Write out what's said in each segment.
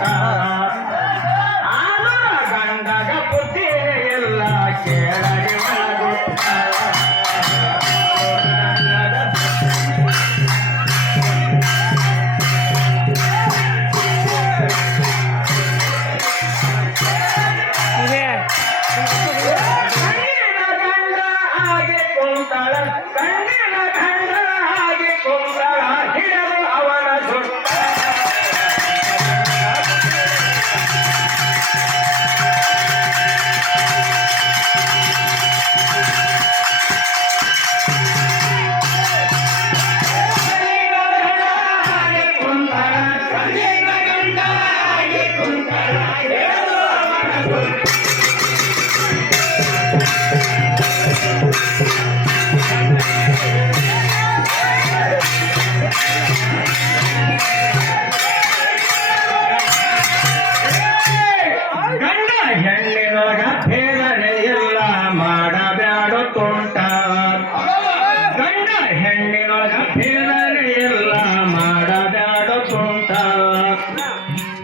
ಸುಟ್ಟ ಆನರ ಗಂಡಗ ಬುದ್ಧಿ ಎಲ್ಲ ಕೇಳಲಿ ಒಳಗುಟ್ಟ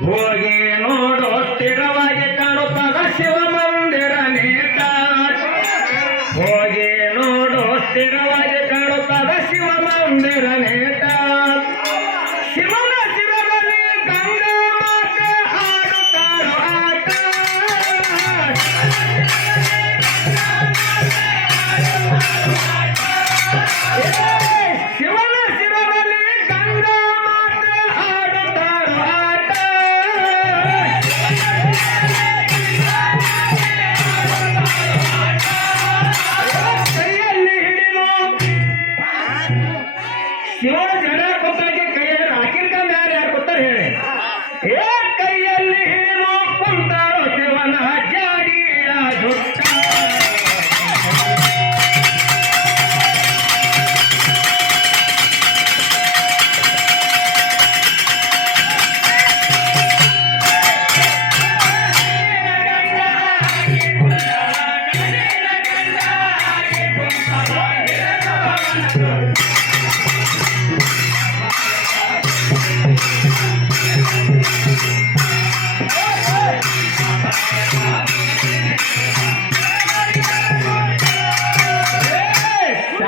ಹೋಗಿ ನೋಡು ಸ್ಥಿರವಾಗಿ ಕಾಣುತ್ತದ ಶಿವ ಮಂದಿರ ನೇಟ ಹೋಗಿ ನೋಡು ಸ್ಥಿರವಾಗಿ ಕಾಣುತ್ತದ ಶಿವ ಮಂದಿರ ನೇಟ ಶಿವನ ಶಿರದಲ್ಲಿ ಗಂಗಾ ಮಾತೆ ಆಡುತ್ತಾರೋ ಆಟ ಶಿವನ ಶಿರದಲ್ಲಿ ಗಂಗಾ ಮಾತೆ ಆಡುತ್ತಾರೋ ಆಟ ಕೈಯಲ್ಲಿ ಹಿಡಿದು ಶಿವ ಜಡ ಕೊತ್ತಲಿಗೆ ಕೈಯಲ್ಲಿ ಹಾಕಿರ್ಕೊಂಡು ಯಾರು ಕೊತ್ತಾರೆ ಹೇಳಿ ಏ ಕೈಯಲ್ಲಿ ಹಿಡಿದು ಕುಂತಾರೋ ಶಿವನ ಜಾಡಿಯ ಜುಟ್ಟ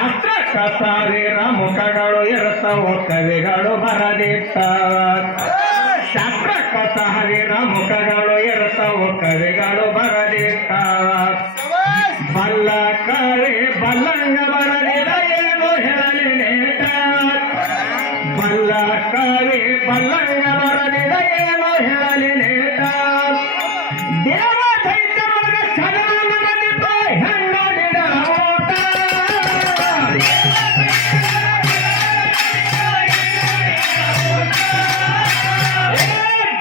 ಶಾಸ್ತ್ರಕಸಾರಿರ ಮುಖಗಳು ಇರುತ್ತವು ಕವಿಗಳು ಬರದಿರ್ತಾವ ಶಾಸ್ತ್ರಕಸಾರಿರ ಮುಖಗಳು ಇರುತ್ತವು ಕವಿಗಳು ಬರದಿರ್ತಾವ ಬಲ್ಲ ಕವಿ ಬಲ್ಲಂಗ ಬರದಿದ ಏನು ಹೇಳಲಿ ನೇಟ ಬಲ್ಲ ಕವಿ ಬಲ್ಲಂಗ ಬರದಿದ ಏನು ಹೇಳಲಿ ನೇಟ ದೇವ ದೈತ್ಯ ಮಗ ಚಗನ ಬಂದಿತ್ತು ಹೆಣ್ಣೋಡಿದ ಊಟ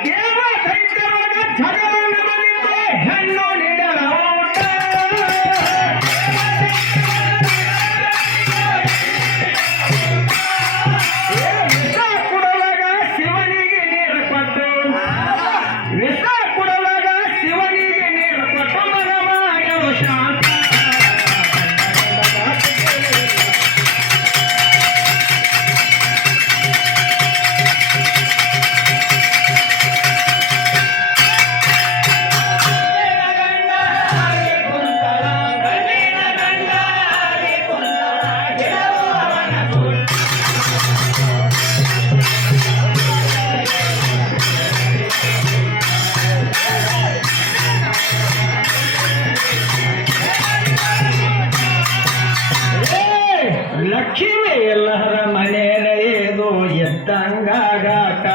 ದೇವ ದೈತ್ಯ ಮಗ ಚಗನ ಬಂದಿತ್ತು ಹೆಣ್ಣೋಡಿದ ಊಟ ವಿಷ ಕುಡಲಾಗ ಶಿವನಿಗೆ ನೀರು ಕೊಟ್ಟು ವಿಷ ಕುಡಲಾಗ ಶಿವನಿಗೆ ನೀರು ಕೊಟ್ಟು ಮಗ ಮಾಡ್ಯವು ಶಾಂತ ಲಕ್ಷ್ಮಿ ಎಲ್ಲರ ಮನೆಯಲ್ಲಿ ಇದು ಎದ್ದಂಗಾಗಾಟ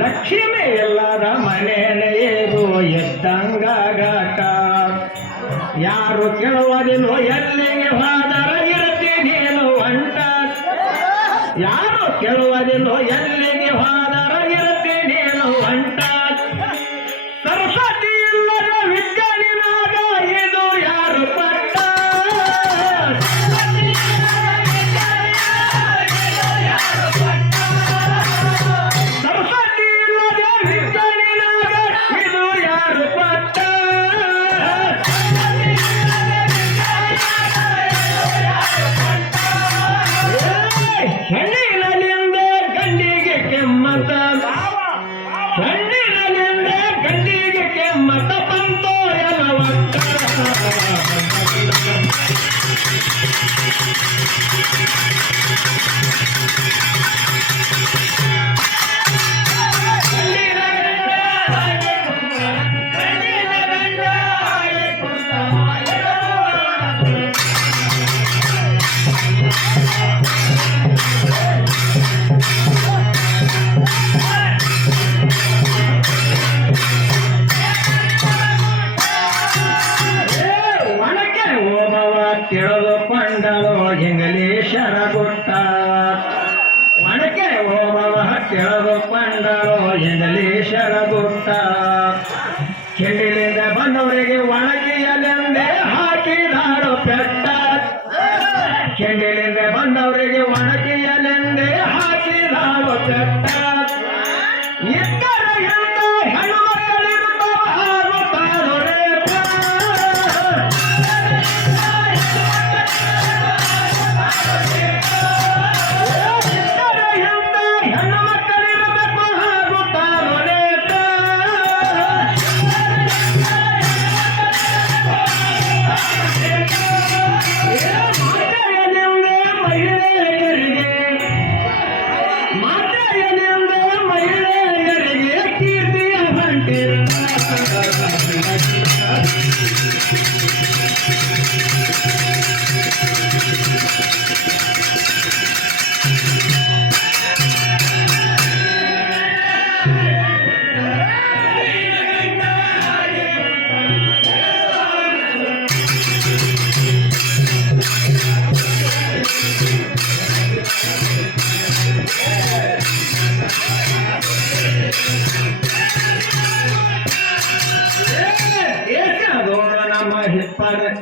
ಲಕ್ಷ್ಮಿ ಎಲ್ಲರ ಮನೆಯಲ್ಲಿ ಇದು ಎದ್ದಂಗಾಗಾಟ ಯಾರು ಕೇಳುವುದಿಲ್ಲೋ ಎಲ್ಲಿಗೆ ಹೋದರ ಇರ್ತೀನೇನು ಅಂಟ ಯಾರು ಕೇಳುವುದಿಲ್ಲೋ ಎಲ್ಲಿಗೆ ಹೋದರ ಇರ್ತೀನೇನು ಅಂಟ ಸರಸ್ವತಿ ಇಲ್ಲದ ವಿಜ್ಞಾನಿನಾಗ ಇದು ಯಾರು ಪಟ್ಟ ಸರಸ್ವತಿ ಇಲ್ಲದ ವಿಜ್ಞಾನಿನಾಗ ಇದು ಯಾರು ಪಟ್ಟ ಹೆಣ್ಣಿನಲ್ಲಿಂದ ಗಂಡಿಗೆ ಕೆಮ್ಮಂತ ಕಣ್ಣಿನಲ್ಲಿಂದ ಗಂಡಿಗೆ ಕೆಮ್ಮತ ಬಂತೋ ಎಲವಕ್ಕ ತಿಳಿದುಕೊಂಡಳು ಇಂಗ್ಲೀಷರ ಗುಟ್ಟ ಒಣಕೆ ಓಮವ ತಿಳಿದುಕೊಂಡಳು ಇಂಗ್ಲೀಷರ ಗುಟ್ಟ ಕಿಂಡಿಲಿಂದ ಬಂದವರಿಗೆ ಒಣಗಿಯಲೆಂದೇ ಹಾಕಿದಾಳು ಪೆಟ್ಟ ಕಿಂಡಿಲಿಂದ ಬಂದವರಿಗೆ ಒಣಗಿಯಲೆಂದೇ ಹಾಕಿದಾಳು ಪೆಟ್ಟ ಇತರ ಎಂತ ಹೆಣ್ಣು ಮಕ್ಕಳಿರುತ್ತವ ಆಗುತ್ತಾರೋ ರೇಪ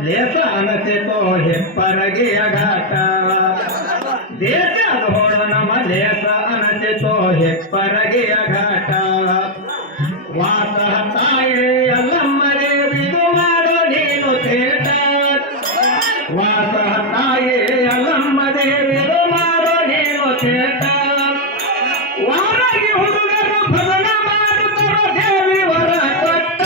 ಲೇಸ ಅನಸಿತೋ ಹೆಪ್ಪರಗಿಯ ಘಾಟ ದೇಶ ಹೋಳು ನಮ ಲೇಸ ಅನಸಿತೋ ಹೆಪ್ಪರಗಿಯ ಘಾಟ ವಾಸ ತಾಯಿ ಎಲ್ಲಮ್ಮರೇ ಬಿದು ಮಾಡು ನೀನು ತೇಟ ವಾಸ ತಾಯಿ ಎಲ್ಲಮ್ಮರೇ ಬಿದು ಮಾಡು ನೀನು ತೇಟ ವಾರಗಿ ಹುಡುಗರು ಭಜನ ಮಾಡುತ್ತರ ದೇವಿ ವರ ಕೊಟ್ಟ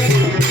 Thank you.